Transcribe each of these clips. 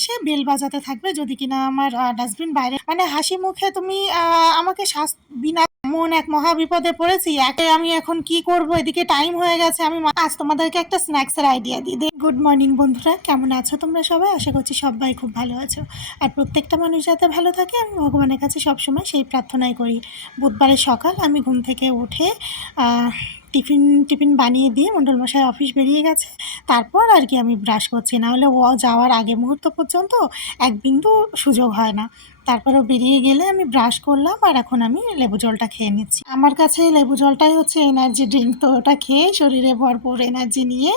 এসে বেল বাজাতে থাকবে যদি কিনা আমার ডাস্টবিন বাইরে। মানে হাসি মুখে তুমি আমাকে বিনা এমন এক মহা বিপদে পড়েছি, একে আমি এখন কি করব? এদিকে টাইম হয়ে গেছে, আমি আজ তোমাদেরকে একটা স্ন্যাক্সের আইডিয়া দিই। গুড মর্নিং বন্ধুরা, কেমন আছো তোমরা সবাই? আশা করছি সবাই খুব ভালো আছো। আর প্রত্যেকটা মানুষ যাতে ভালো থাকে, আমি ভগবানের কাছে সবসময় সেই প্রার্থনাই করি। বুধবারের সকাল আমি ঘুম থেকে উঠে টিফিন টিফিন বানিয়ে দিয়ে মণ্ডলমশাই অফিস বেরিয়ে গেছে। তারপর আর কি আমি ব্রাশ করছি, না হলে ও যাওয়ার আগে মুহূর্ত পর্যন্ত এক বিন্দু সুযোগ হয় না। তারপরে ও বেরিয়ে গেলে আমি ব্রাশ করলাম আর এখন আমি লেবু জলটা খেয়ে নিচ্ছি। আমার কাছে লেবু জলটাই হচ্ছে এনার্জি ড্রিঙ্ক তো ওটা খেয়ে শরীরে ভরপুর এনার্জি নিয়ে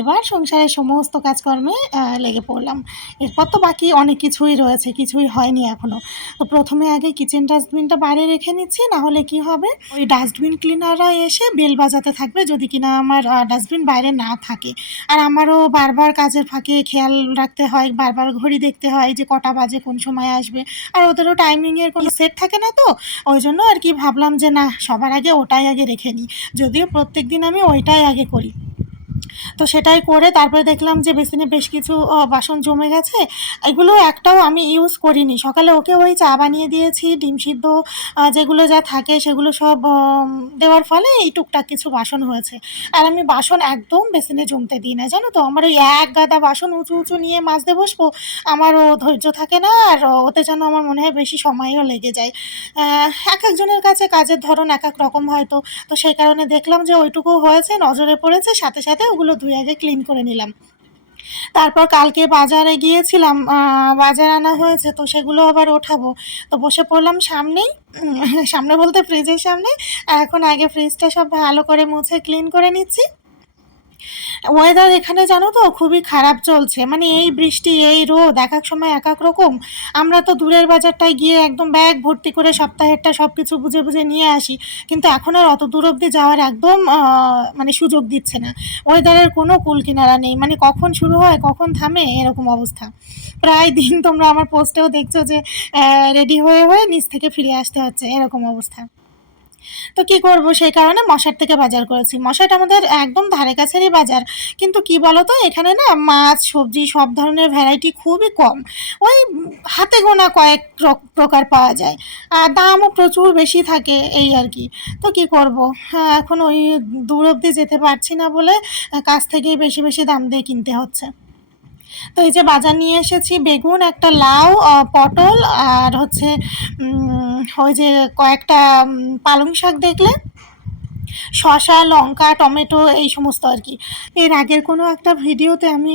এবার সংসারের সমস্ত কাজকর্মে লেগে পড়লাম। এরপর তো বাকি অনেক কিছুই রয়েছে, কিছুই হয়নি এখনও তো প্রথমে আগে কিচেন ডাস্টবিনটা বাইরে রেখে নিচ্ছি, না হলে কি হবে? ওই ডাস্টবিন ক্লিনাররা এসে বেল বাজাতে থাকবে যদি কিনা আমার ডাস্টবিন বাইরে না থাকে। আর আমারও বারবার কাজের ফাঁকে খেয়াল রাখতে হয়, বারবার ঘড়ি দেখতে হয় যে কটা বাজে, কোন সময় আসবে। আর ওদেরও টাইমিংয়ের কোনো সেট থাকে না তো। ওই জন্য আর কি ভাবলাম যে না, সবার আগে ওটাই আগে রেখে নিই। যদিও প্রত্যেক দিন আমি ওইটাই আগে করি। তো সেটাই করে তারপরে দেখলাম যে বেসিনে বেশ কিছু বাসন জমে গেছে। এগুলো একটাও আমি ইউজ করিনি। সকালে ওকে ওই চা বানিয়ে দিয়েছি, ডিম সিদ্ধ যেগুলো যা থাকে সেগুলো সব দেওয়ার ফলে এই টুকটাক কিছু বাসন হয়েছে। আর আমি বাসন একদম বেসিনে জমতে দিই না, জানো তো? আমার ওই এক গাদা বাসন উঁচু উঁচু নিয়ে মাজতে বসবো আমারও ধৈর্য থাকে না, আর ওতে যেন আমার মনে হয় বেশি সময়ও লেগে যায়। এক একজনের কাছে কাজের ধরন এক এক রকম হয়তো। তো সেই কারণে দেখলাম যে ওইটুকু হয়েছে, নজরে পড়েছে, সাথে সাথে ওগুলো ধুয়ে আগে ক্লিন করে নিলাম। তারপর কালকে বাজারে গিয়েছিলাম বাজার আনা হয়েছে, তো সেগুলো আবার ওঠাবো। তো বসে পড়লাম সামনেই, সামনে বলতে ফ্রিজের সামনে এখন আগে ফ্রিজটা সব ভালো করে মুছে ক্লিন করে নিচ্ছি। ওয়েদার এখানে জানো তো খুবই খারাপ চলছে। মানে এই বৃষ্টি, এই রোদ, এক এক সময় এক এক রকম। আমরা তো দূরের বাজারটায় গিয়ে একদম ব্যাগ ভর্তি করে সপ্তাহেরটা সব কিছু বুঝে বুঝে নিয়ে আসি। কিন্তু এখন আর অত দূর অবধি যাওয়ার একদম মানে সুযোগ দিচ্ছে না। ওয়েদারের কোনো কুল কিনারা নেই। মানে কখন শুরু হয়, কখন থামে, এরকম অবস্থা। প্রায় দিন তোমরা আমার পোস্টেও দেখছ যে রেডি হয়ে হয়ে নিচ থেকে ফিরে আসতে হচ্ছে, এরকম অবস্থা। তো কি করব? সেই কারণে মশার থেকে বাজার করেছি। মশাটা আমাদের একদম ধারে কাছেরই বাজার। কিন্তু কি বলতো? এখানে না মাছ, সবজি সব ধরনের ভ্যারাইটি খুবই কম। ওই হাতে গোনা কয়েক প্রকার পাওয়া যায়। আর দামও প্রচুর বেশি থাকে এই আর কি। তো কি করব? হ্যাঁ এখন ওই দূর অবধি যেতে পারছি না বলে, কাছ থেকেই বেশি বেশি দাম দিয়ে কিনতে হচ্ছে। তো এই যে বাজার নিয়ে এসেছি, বেগুন, একটা লাউ পটল, আর হচ্ছে ওই যে কয়েকটা পালং শাক দেখলে। শসা, লঙ্কা, টমেটো, এই সমস্ত আর কি। এর আগের কোনো একটা ভিডিওতে আমি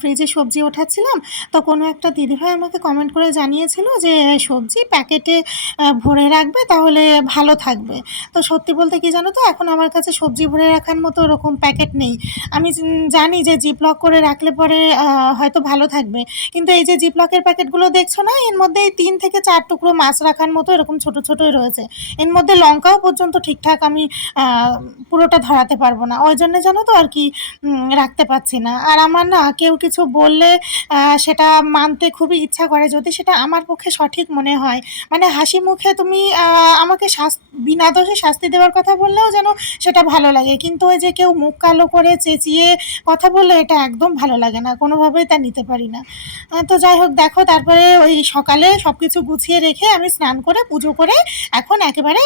ফ্রিজে সবজি ওঠাচ্ছিলাম, তো কোনো একটা দিদিভাই আমাকে কমেন্ট করে জানিয়েছিল যে, সবজি প্যাকেটে ভরে রাখবে তাহলে ভালো থাকবে। তো সত্যি বলতে কি জানো তো, এখন আমার কাছে সবজি ভরে রাখার মতো ওরকম প্যাকেট নেই। আমি জানি যে জিপলক করে রাখলে পরে হয়তো ভালো থাকবে। কিন্তু এই যে জিপলকের প্যাকেটগুলো দেখছ না, এর মধ্যে তিন থেকে চার টুকরো মাছ রাখার মতো এরকম ছোট ছোটই রয়েছে। এর মধ্যে লঙ্কাও পর্যন্ত ঠিকঠাক আমি পুরোটা ধরাতে পারব না। ওই জন্য জানো তো আর কি রাখতে পারছি না। আর আমার না কেউ কিছু বললে সেটা মানতে খুবই ইচ্ছা করে। যদি সেটা আমার পক্ষে সঠিক মনে হয় মানে হাসি মুখে তুমি আমাকে বিনা দোষে শাস্তি দেওয়ার কথা বললেও যেন সেটা ভালো লাগে। কিন্তু ওই যে কেউ মুখ কালো করে চেঁচিয়ে কথা বললে, এটা একদম ভালো লাগে না। কোনোভাবেই তা নিতে পারি না। তো যাই হোক, দেখো, তারপরে ওই সকালে সব কিছু গুছিয়ে রেখে আমি স্নান করে, পুজো করে এখন একেবারে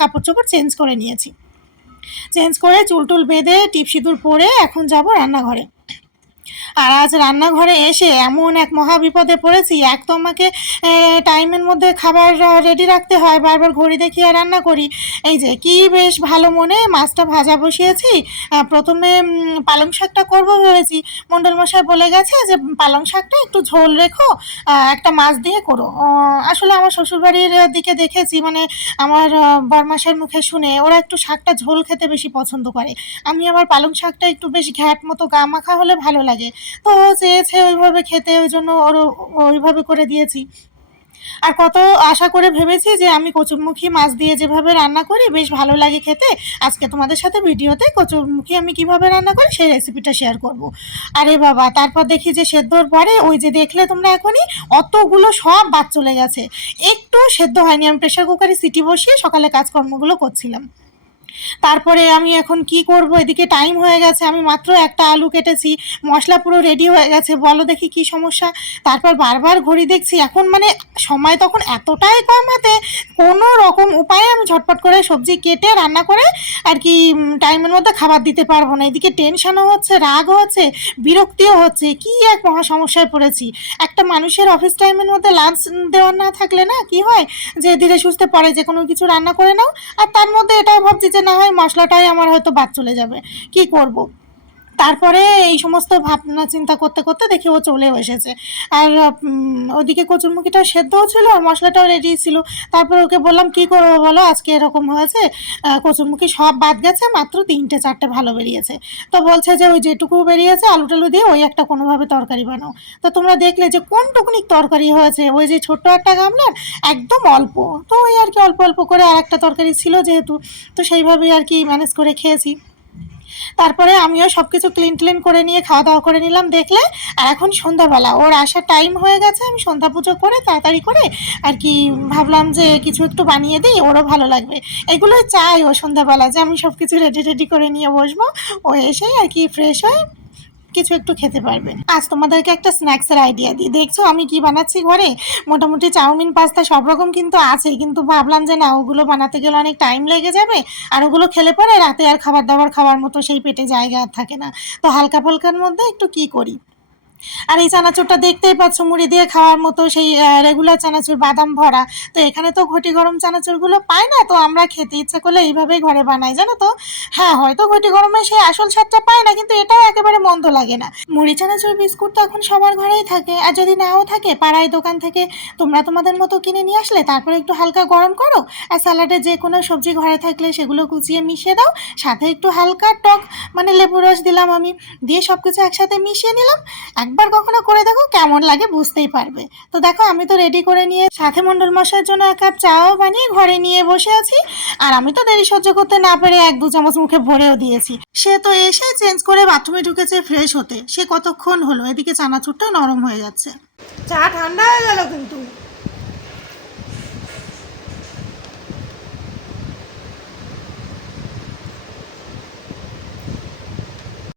কাপড় চোপড় চেঞ্জ করে নিয়েছি। চেঞ্জ করে চুল টুল বেঁধে টিপ সিঁদুর পরে এখন যাব রান্নাঘরে। আর আজ রান্নাঘরে এসে এমন এক মহা বিপদে পড়েছি, এক তো আমাকে টাইমের মধ্যে খাবার রেডি রাখতে হয়, বারবার ঘড়ি দেখিয়ে রান্না করি। এই যে, কি বেশ ভালো মনে মাছটা ভাজা বসিয়েছি। প্রথমে পালং শাকটা করব ভেবেছি। মণ্ডল মশাই বলে গেছে যে, পালং শাকটা একটু ঝোল রেখো একটা মাছ দিয়ে করো। আসলে আমার শ্বশুরবাড়ির দিকে দেখেছি মানে আমার বরমাসের মুখে শুনে ওরা একটু শাকটা ঝোল খেতে বেশি পছন্দ করে। আমি আবার পালং শাকটা একটু বেশ ঘ্যাট মতো গা মাখা হলে ভালো লাগে তো ও চেয়েছে ওইভাবে খেতে ওই জন্য ওর ওইভাবে করে দিয়েছি। আর কত আশা করে ভেবেছি যে আমি কচুরমুখী মাছ দিয়ে যেভাবে রান্না করি, বেশ ভালো লাগে খেতে। আজকে তোমাদের সাথে ভিডিওতে কচুরমুখী আমি কীভাবে রান্না করি সেই রেসিপিটা শেয়ার করব। আরে বাবা, তারপর দেখি যে সেদ্ধর পরে ওই যে দেখলে তোমরা এখনই অতগুলো সব বাদ চলে গেছে। একটু সেদ্ধ হয়নি, আমি প্রেশার কুকারে সিটি বসিয়ে সকালে কাজকর্মগুলো করছিলাম। তারপরে আমি এখন কি করব? এদিকে টাইম হয়ে গেছে, আমি মাত্র একটা আলু কেটেছি, মশলা পুরো রেডি হয়ে গেছে, বলো দেখি কি সমস্যা? তারপর বারবার ঘড়ি দেখছি, এখন মানে সময় তখন এতটাই কম হাতে, কোনো রকম উপায়ে আমি ঝটপট করে সবজি কেটে রান্না করে আর কি টাইমের মধ্যে খাবার দিতে পারব না। এদিকে টেনশনও হচ্ছে রাগও হচ্ছে, বিরক্তিও হচ্ছে, কি এক মহা সমস্যায় পড়েছি। একটা মানুষের অফিস টাইমের মধ্যে লাঞ্চ দেওয়ার না থাকলে না কি হয়? যে ধীরে সুস্থে পরে যে কোনো কিছু রান্না করে নাও, আর তার মধ্যে এটাও ভাবছি যে না হয় মশলাটাই আমার হয়তো বাদ চলে যাবে কি করব। তারপরে এই সমস্ত ভাবনা চিন্তা করতে করতে দেখি ও চলেও এসেছে। আর ওদিকে কচুরমুখিটাও সেদ্ধও ছিল আর মশলাটাও রেডি ছিল। তারপর ওকে বললাম, কি করব বলো? আজকে এরকম হয়েছে। কচুরমুখি সব বাদ গেছে, মাত্র তিনটে চারটে ভালো বেরিয়েছে। তো বলছে যে, ওই যেটুকু বেরিয়েছে আলু টালু দিয়ে ওই একটা কোনোভাবে তরকারি বানাও। তো তোমরা দেখলে যে কোন কোনটুকুনি তরকারি হয়েছে? ওই যে ছোট্ট একটা গামলার, একদম অল্প। তো ওই আর কি অল্প অল্প করে আর একটা তরকারি ছিল যেহেতু। তো সেইভাবেই আর কি ম্যানেজ করে খেয়েছি। তারপরে আমিও সব কিছু ক্লিন ক্লিন করে নিয়ে খাওয়া দাওয়া করে নিলাম, দেখলে আর এখন সন্ধ্যাবেলা। ওর আসার টাইম হয়ে গেছে, আমি সন্ধ্যা পুজো করে তাড়াতাড়ি করে আর কি ভাবলাম যে কিছু একটু বানিয়ে দিই, ওরও ভালো লাগবে। এগুলোই চাই ও সন্ধ্যাবেলা, যে আমি সব কিছু রেডি রেডি করে নিয়ে বসবো। ও এসেই আর কি ফ্রেশ হয়ে কিছু একটু খেতে পারবেন। আজ তোমাদেরকে একটা স্ন্যাক্সের আইডিয়া দিই। দেখছ, আমি কি বানাচ্ছি ঘরে? মোটামুটি চাউমিন, পাস্তা সব রকম কিন্তু আছে কিন্তু ভাবলাম যে না, ওগুলো বানাতে গেলে অনেক টাইম লেগে যাবে, আর ওগুলো খেলে পরে রাতে আর খাবার দাবার খাওয়ার মতো সেই পেটে জায়গা আর থাকে না। তো হালকা ফালকার মধ্যে একটু কি করি? আর এই চানাচুরটা দেখতেই পাচ্ছ, মুড়ি দিয়ে খাওয়ার মতো সেই রেগুলার চানাচুর বাদাম ভরা। তো এখানে তো ঘটি গরম চানাচুরগুলো পায় না, তো আমরা খেতে ইচ্ছা করলে এইভাবেই ঘরে বানাই, জানো তো? হ্যাঁ হয়তো ঘটি গরমে সেই আসল স্বাদটা পায় না, কিন্তু এটাও একেবারে মন্দ লাগে না। মুড়ি, চানাচুর, বিস্কুট তো এখন সবার ঘরেই থাকে, আর যদি নাও থাকে, পাড়ায় দোকান থেকে তোমরা তোমাদের মতো কিনে নিয়ে আসলে, তারপরে একটু হালকা গরম করো, আর স্যালাডে যে কোনো সবজি ঘরে থাকলে সেগুলো কুচিয়ে মিশিয়ে দাও, সাথে একটু হালকা টক মানে লেবু রস দিলাম আমি, দিয়ে সব কিছু একসাথে মিশিয়ে নিলাম একবার কখনো করে দেখো কেমন লাগে বুঝতেই পারবে। তো দেখো, আমি তো রেডি করে নিয়ে সাথে মণ্ডল মশার জন্য এক কাপ চাও বানিয়ে ঘরে নিয়ে বসে আছি। আর আমি তো দেরি সহ্য করতে না পেরে এক দু চামচ মুখে ভরেও দিয়েছি। সে তো এসে চেঞ্জ করে বাথরুমে ঢুকেছে ফ্রেশ হতে। সে কতক্ষণ হলো? এদিকে চানাচুরটাও নরম হয়ে যাচ্ছে। চা ঠান্ডা হয়ে গেল কিন্তু।